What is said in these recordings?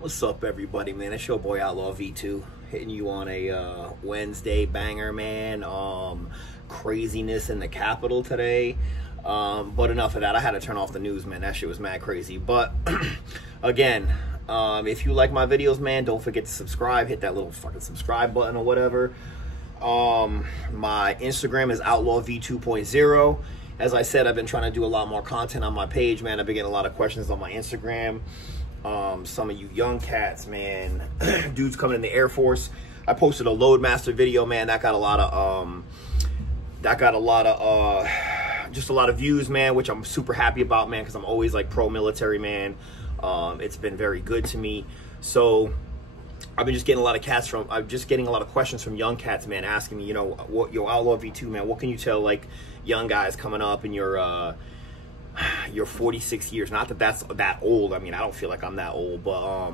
What's up, everybody, man? It's your boy Outlaw V2 hitting you on a Wednesday banger, man. Craziness in the Capitol today. But enough of that. I had to turn off the news, man. That shit was mad crazy. But again, if you like my videos, man, don't forget to subscribe. Hit that little fucking subscribe button or whatever. My Instagram is Outlaw V2.0. As I said, I've been trying to do a lot more content on my page, man. I've been getting a lot of questions on my Instagram. Some of you young cats, man, dudes coming in the Air Force. I posted a Loadmaster video, man. That got a lot of just a lot of views, man, which I'm super happy about, man, because I'm always like pro-military, man. It's been very good to me. So I've been just getting a lot of questions from young cats, man, asking me, you know, what your Outlaw V2, man, what can you tell like young guys coming up in your 46 years? Not that that's that old. I mean, I don't feel like I'm that old, but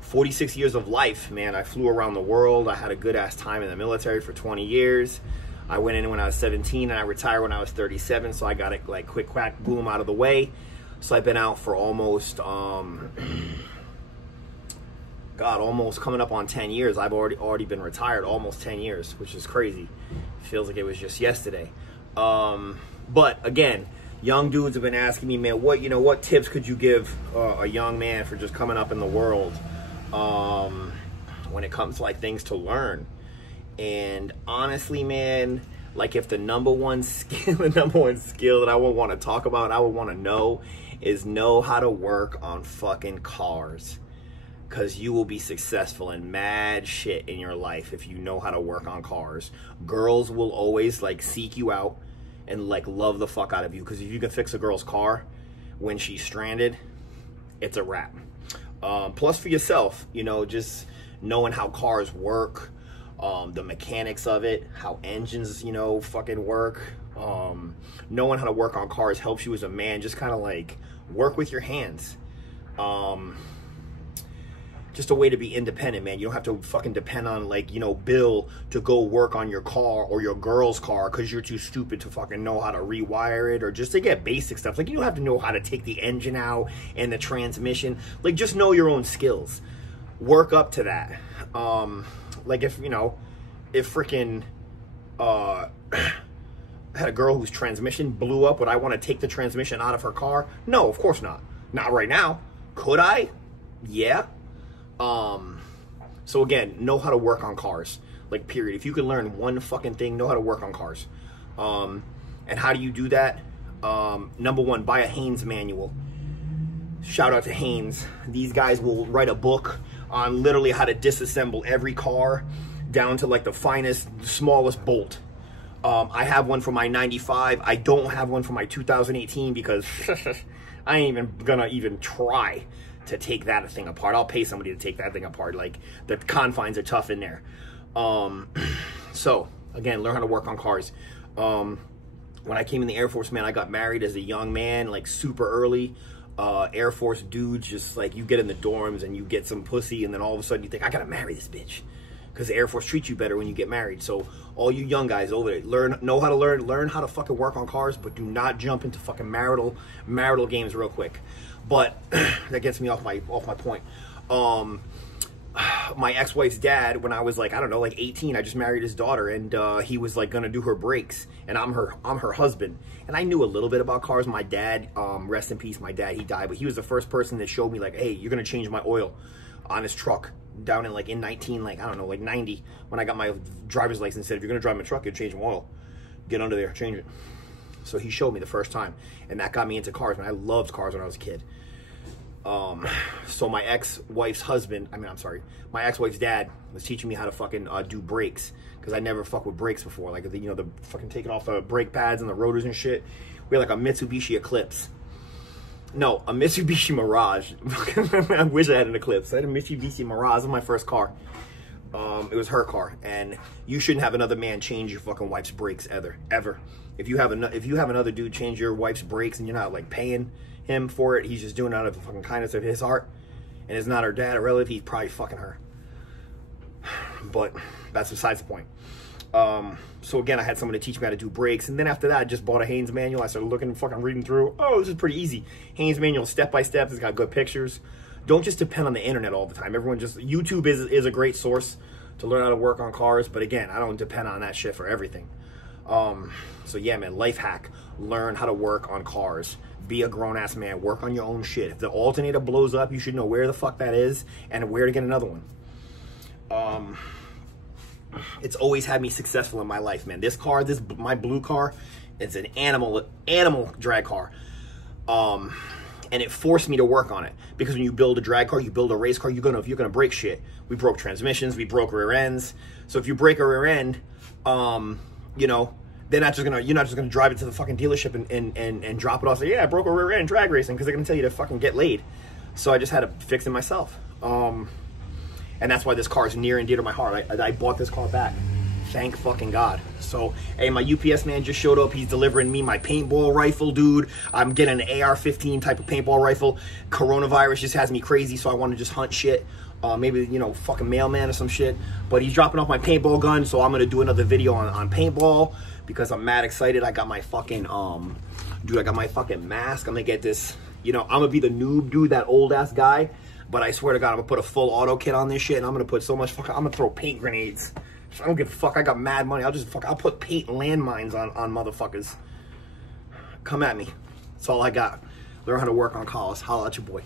46 years of life, man. I flew around the world. I had a good ass time in the military for 20 years. I went in when I was 17 and I retired when I was 37, so I got it like quick, quack, boom, out of the way. So I've been out for almost almost coming up on 10 years. I've already been retired almost 10 years, which is crazy. It feels like it was just yesterday. But again, young dudes have been asking me, man, what tips could you give a young man for just coming up in the world when it comes to like things to learn? And honestly, man, like if the number one skill that I would want to talk about, I would want to know is know how to work on fucking cars. Because you will be successful in mad shit in your life if you know how to work on cars. Girls will always like seek you out and like love the fuck out of you, because if you can fix a girl's car when she's stranded, it's a wrap. Plus for yourself, you know, just knowing how cars work, the mechanics of it, how engines, you know, fucking work. Knowing how to work on cars helps you as a man. Just kind of like work with your hands. Just a way to be independent, man. You don't have to fucking depend on, like, you know, Bill to go work on your car or your girl's car because you're too stupid to fucking know how to rewire it, or just to get basic stuff. Like, you don't have to know how to take the engine out and the transmission. Like, just know your own skills. Work up to that. Like, if, you know, if freaking I had a girl whose transmission blew up, would I want to take the transmission out of her car? No, of course not. Not right now. Could I? Yeah. So again, know how to work on cars, like, period. If you can learn one fucking thing, know how to work on cars. And how do you do that? Number one, buy a Haynes Manual. Shout out to Haynes. These guys will write a book on literally how to disassemble every car down to like the finest, smallest bolt. I have one for my 95. I don't have one for my 2018 because I ain't even gonna even try to take that thing apart. I'll pay somebody to take that thing apart. Like, the confines are tough in there. So again, learn how to work on cars. When I came in the Air Force, man, I got married as a young man, like super early. Air Force dudes, just like, you get in the dorms and you get some pussy, and then all of a sudden you think, I gotta marry this bitch, because the Air Force treats you better when you get married. So all you young guys over there, learn how to fucking work on cars, but do not jump into fucking marital games real quick. But that gets me off my point. My ex-wife's dad, when I was like, I don't know, like 18, I just married his daughter, and he was like gonna do her brakes, and I'm her husband. And I knew a little bit about cars. My dad, rest in peace, my dad, he died, but he was the first person that showed me, like, hey, you're gonna change my oil on his truck down in like in 90, when I got my driver's license. Said, if you're gonna drive my truck, you change my oil. Get under there, change it. So he showed me the first time, and that got me into cars, and I loved cars when I was a kid. So my ex-wife's dad was teaching me how to fucking do brakes, because I never fucked with brakes before. Like, you know, the fucking taking off the brake pads and the rotors and shit. We had like a Mitsubishi Eclipse. No, a Mitsubishi Mirage. I wish I had an Eclipse. I had a Mitsubishi Mirage. It was my first car. It was her car, and you shouldn't have another man change your fucking wife's brakes ever. If you have another dude change your wife's brakes and you're not like paying him for it, he's just doing it out of the fucking kindness of his heart, and it's not her dad or relative, he's probably fucking her. But that's besides the point. So again, I had someone to teach me how to do brakes, and then after that, I just bought a Haynes Manual. I started looking, fucking reading through. Oh, this is pretty easy. Haynes Manual, step by step. It's got good pictures. don't just depend on the internet all the time. Everyone just, YouTube is a great source to learn how to work on cars, but again, I don't depend on that shit for everything. So yeah, man, life hack, learn how to work on cars. Be a grown-ass man, work on your own shit. If the alternator blows up, you should know where the fuck that is and where to get another one. It's always had me successful in my life, man. This car, my blue car, it's an animal drag car. And it forced me to work on it, because when you build a drag car, you build a race car, you're gonna break shit. We broke transmissions, we broke rear ends. So if you break a rear end, you know, you're not just gonna drive it to the fucking dealership and drop it off. Say, yeah, I broke a rear end drag racing, because they're gonna tell you to fucking get laid. So I just had to fix it myself. And that's why this car is near and dear to my heart. I bought this car back. Thank fucking God. So, hey, my UPS man just showed up. He's delivering me my paintball rifle, dude. I'm getting an AR-15 type of paintball rifle. Coronavirus just has me crazy, so I want to just hunt shit. Maybe, you know, fucking mailman or some shit. But he's dropping off my paintball gun, so I'm going to do another video on paintball, because I'm mad excited. I got my fucking, dude, I got my fucking mask. I'm going to get this, you know, I'm going to be the noob dude, that old-ass guy. But I swear to God, I'm going to put a full auto kit on this shit, and I'm going to put so much fucking, I'm going to throw paint grenades. I don't give a fuck. I got mad money. I'll put paint landmines on motherfuckers. Come at me. That's all I got. Learn how to work on cars. Holla at your boy.